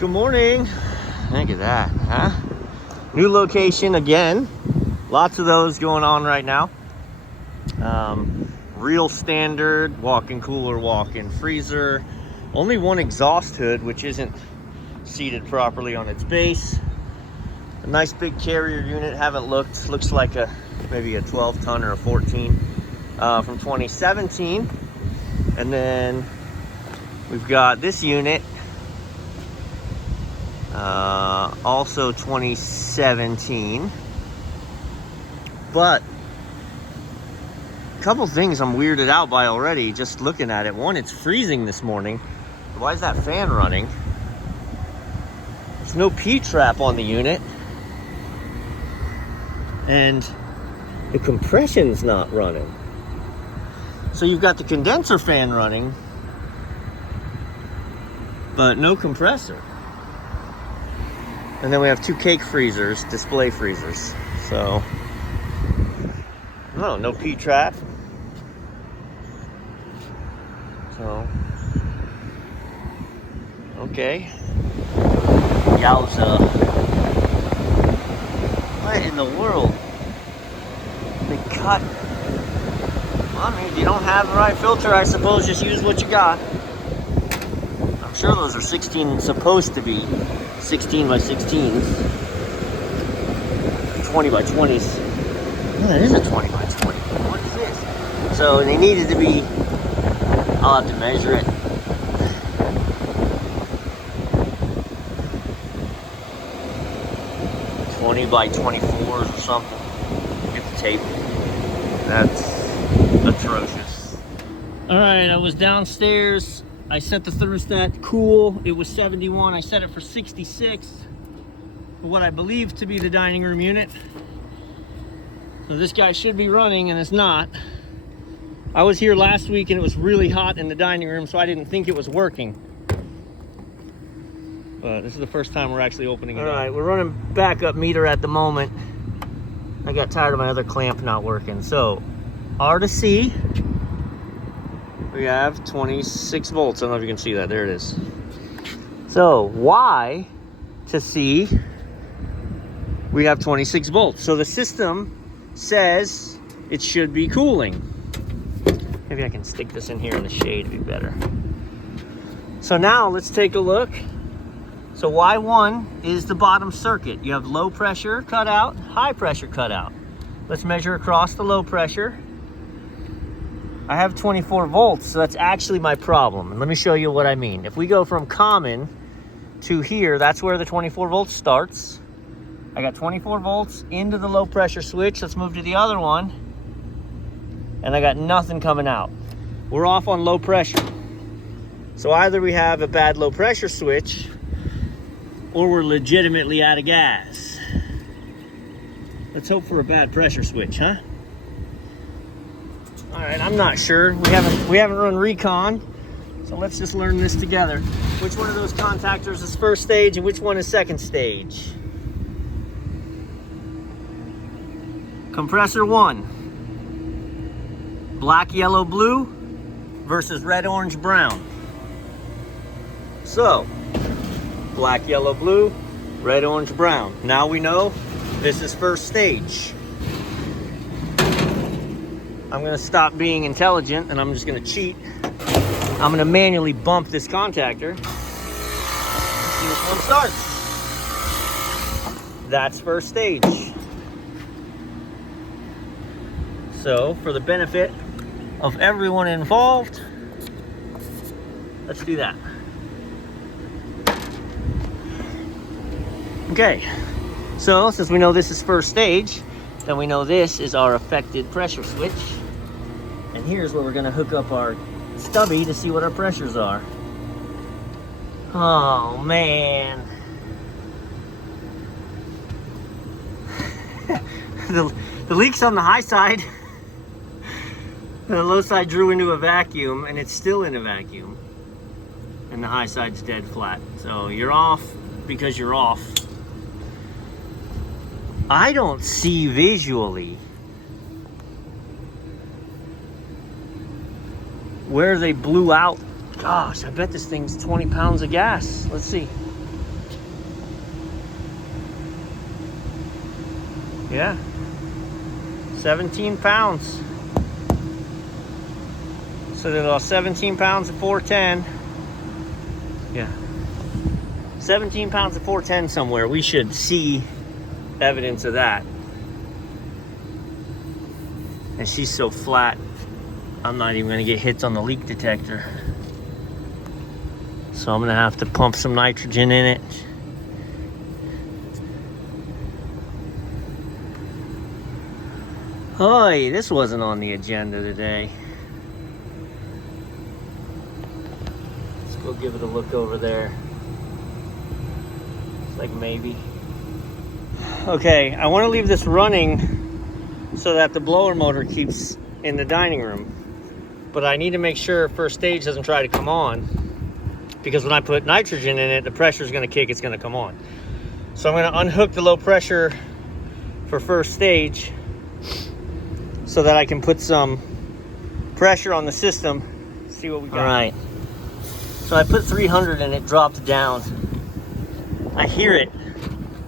Good morning. Look at that, huh? New location again. Lots of those going on right now. Real standard walk-in cooler, walk-in freezer. Only one exhaust hood, which isn't seated properly on its base. A nice big carrier unit. Haven't looked. Looks like maybe a 12 ton or a 14 from 2017. And then we've got this unit, also 2017. But a couple things I'm weirded out by already just looking at it. One, it's freezing this morning. Why is that fan running? There's no P-trap on the unit. And the compression's not running. So you've got the condenser fan running, but no compressor. And then we have two cake freezers, display freezers. So, no P-trap. So, okay. Yowza. What in the world? They cut. Well, I mean, if you don't have the right filter, I suppose just use what you got. I'm sure those are 16, supposed to be 16 by 16s. 20 by 20s. Oh, that is a 20 by 20. What is this? So they needed to be, I'll have to measure it. By 24s or something. Get the tape. That's atrocious. All right, I was downstairs. I set the thermostat cool. It was 71. I set it for 66 for what I believe to be the dining room unit. So this guy should be running, and it's not. I was here last week and it was really hot in the dining room, so I didn't think it was working. But this is the first time we're actually opening it. All right, we're running backup meter at the moment. I got tired of my other clamp not working. So R to C, we have 26 volts. I don't know if you can see that. There it is. So Y to C, we have 26 volts. So the system says it should be cooling. Maybe I can stick this in here in the shade, it'd be better. So now let's take a look. So Y1 is the bottom circuit. You have low pressure cutout, high pressure cutout. Let's measure across the low pressure. I have 24 volts, so that's actually my problem. And let me show you what I mean. If we go from common to here, that's where the 24 volts starts. I got 24 volts into the low pressure switch. Let's move to the other one. And I got nothing coming out. We're off on low pressure. So either we have a bad low pressure switch, or we're legitimately out of gas. Let's hope for a bad pressure switch, huh? All right, I'm not sure. We haven't run recon, so let's just learn this together. Which one of those contactors is first stage and which one is second stage? Compressor 1. Black, yellow, blue versus red, orange, brown. So, black, yellow, blue, red, orange, brown. Now we know this is first stage. I'm gonna stop being intelligent and I'm just gonna cheat. I'm gonna manually bump this contactor. See which one starts. That's first stage. So, for the benefit of everyone involved, let's do that. Okay, so since we know this is first stage, then we know this is our affected pressure switch. And here's where we're gonna hook up our stubby to see what our pressures are. Oh man. the leak's on the high side. The low side drew into a vacuum and it's still in a vacuum. And the high side's dead flat. So you're off because you're off. I don't see visually where they blew out. Gosh, I bet this thing's 20 pounds of gas. Let's see. Yeah. 17 pounds. So they're about 17 pounds at 410. Yeah. 17 pounds at 410 somewhere. We should see evidence of that. And she's so flat, I'm not even gonna get hits on the leak detector. So I'm gonna have to pump some nitrogen in it. Oy, this wasn't on the agenda today. Let's go give it a look over there. It's like maybe. Okay, I want to leave this running so that the blower motor keeps in the dining room. But I need to make sure first stage doesn't try to come on, because when I put nitrogen in it, the pressure is going to kick, it's going to come on. So I'm going to unhook the low pressure for first stage so that I can put some pressure on the system, see what we got. All right. So I put 300 and it dropped down. I hear it,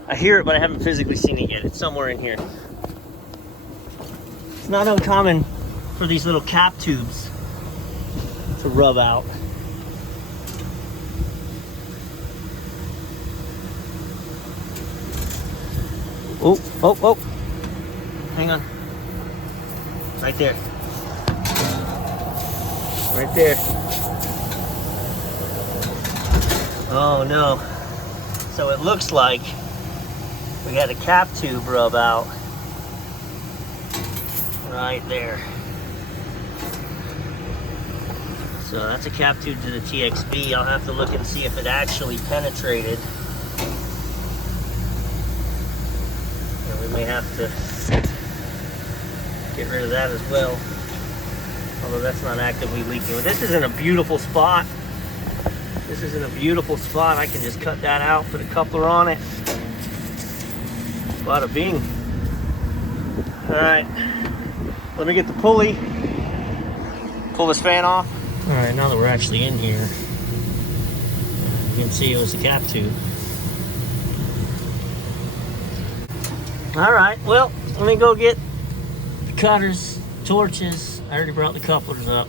but I haven't physically seen it yet. It's somewhere in here. It's not uncommon for these little cap tubes to rub out. Oh. Hang on. Right there. Right there. Oh no. So it looks like we got a cap tube rub out right there. So that's a cap tube to the TXB. I'll have to look and see if it actually penetrated. And we may have to get rid of that as well. Although that's not actively leaking. But this is in a beautiful spot. This is in a beautiful spot. I can just cut that out, put a coupler on it. Bada bing. All right, let me get the pulley. Pull this fan off. All right, now that we're actually in here, you can see it was the cap tube. All right, well, let me go get the cutters, torches. I already brought the couplers up.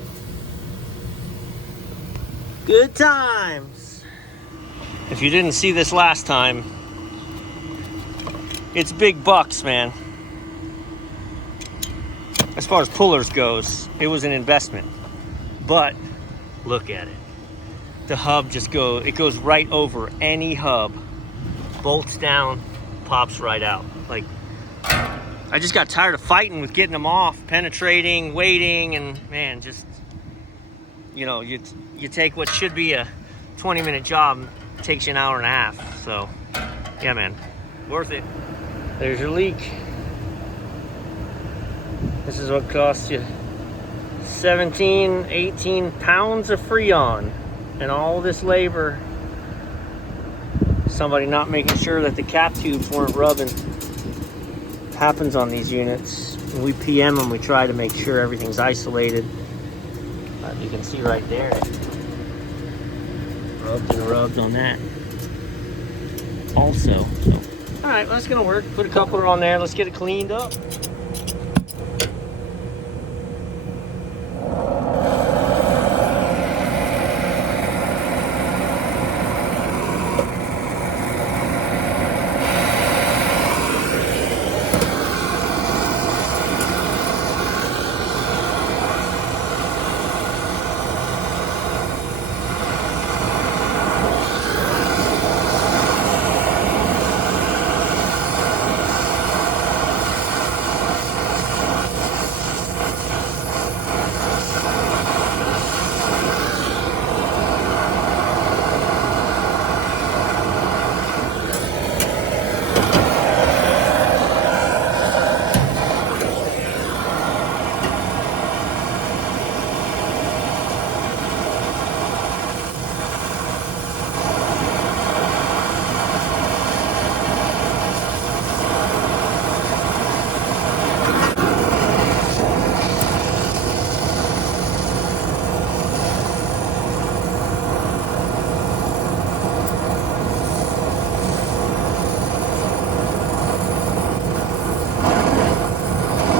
Good times. If you didn't see this last time, it's big bucks, man. As far as pullers goes, it was an investment. But look at it. The hub just goes right over any hub. Bolts down, pops right out. Like, I just got tired of fighting with getting them off, penetrating, waiting, and man, just, you know, you take what should be a 20-minute job, it takes you an hour and a half. So, yeah, man, worth it. There's your leak. This is what cost you 17, 18 pounds of Freon, and all this labor. Somebody not making sure that the cap tubes weren't rubbing. Happens on these units. When we PM them, we try to make sure everything's isolated. You can see right there, rubbed on that also. So, all right, well, that's gonna work. Put a coupler on there. Let's get it cleaned up.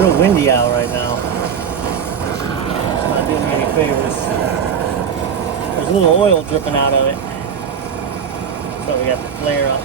real windy out right now. It's not doing me any favors. There's a little oil dripping out of it. So we got the flare up.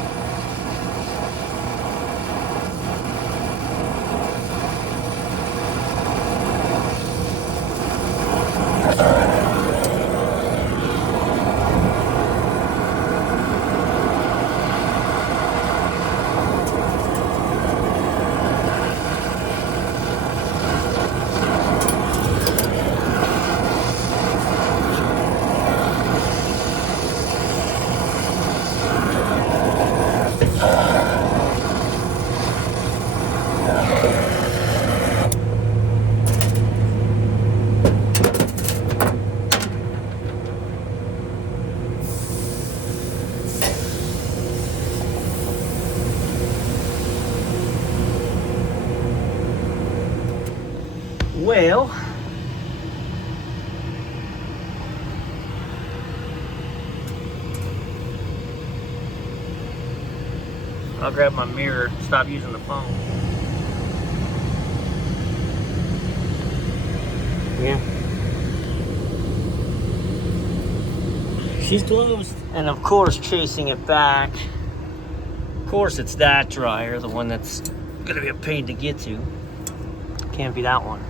Well, I'll grab my mirror, stop using the phone. Yeah. She's closed. And of course, chasing it back. Of course, it's that dryer, the one that's gonna be a pain to get to. Can't be that one.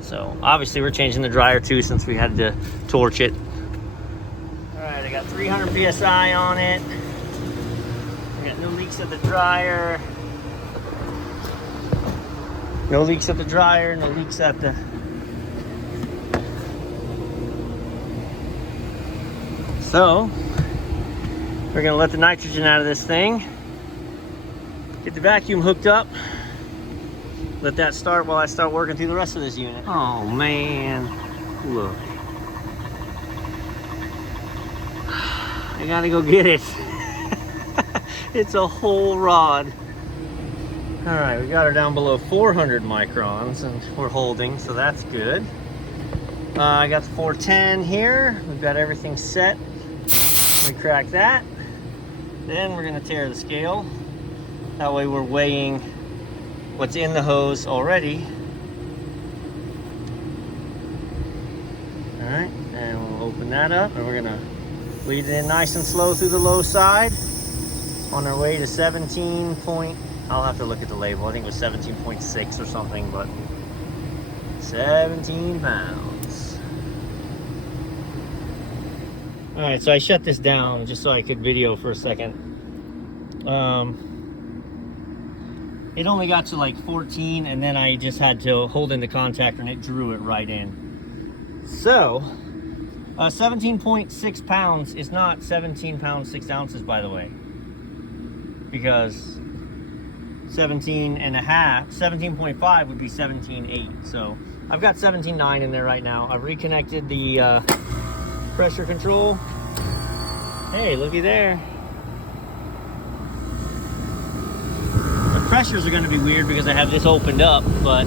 So obviously we're changing the dryer too since we had to torch it. All right, I got 300 PSI on it. I got no leaks at the dryer. No leaks at the dryer, no leaks at the... So, we're gonna let the nitrogen out of this thing. Get the vacuum hooked up. Let that start while I start working through the rest of this unit. Oh man, look. I gotta go get it. It's a whole rod. All right, we got her down below 400 microns and we're holding, so that's good. I got the 410 here. We've got everything set. We crack that. Then we're gonna tear the scale. That way we're weighing what's in the hose already. All right, and we'll open that up and we're gonna lead it in nice and slow through the low side. On our way to 17 point, I'll have to look at the label. I think it was 17.6 or something, but 17 pounds. All right, so I shut this down just so I could video for a second. It only got to like 14 and then I just had to hold in the contactor and it drew it right in. So, 17.6 pounds is not 17 pounds 6 ounces, by the way, because 17.5 would be 17.8. So I've got 17.9 in there right now. I've reconnected the pressure control. Hey, looky there. Pressures are going to be weird because I have this opened up, but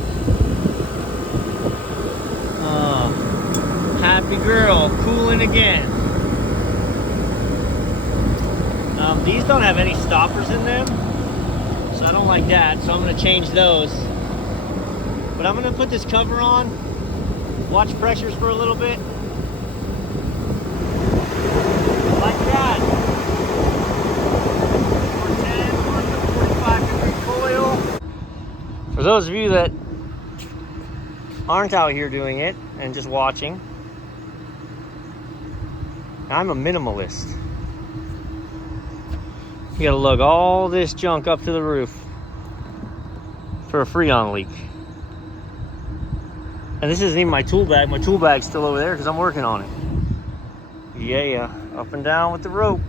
happy girl, cooling again. These don't have any stoppers in them, so I don't like that, so I'm going to change those. But I'm going to put this cover on, watch pressures for a little bit. Like that. For those of you that aren't out here doing it and just watching, I'm a minimalist. You gotta lug all this junk up to the roof for a Freon leak. And this isn't even my tool bag. My tool bag's still over there because I'm working on it. Yeah, up and down with the rope.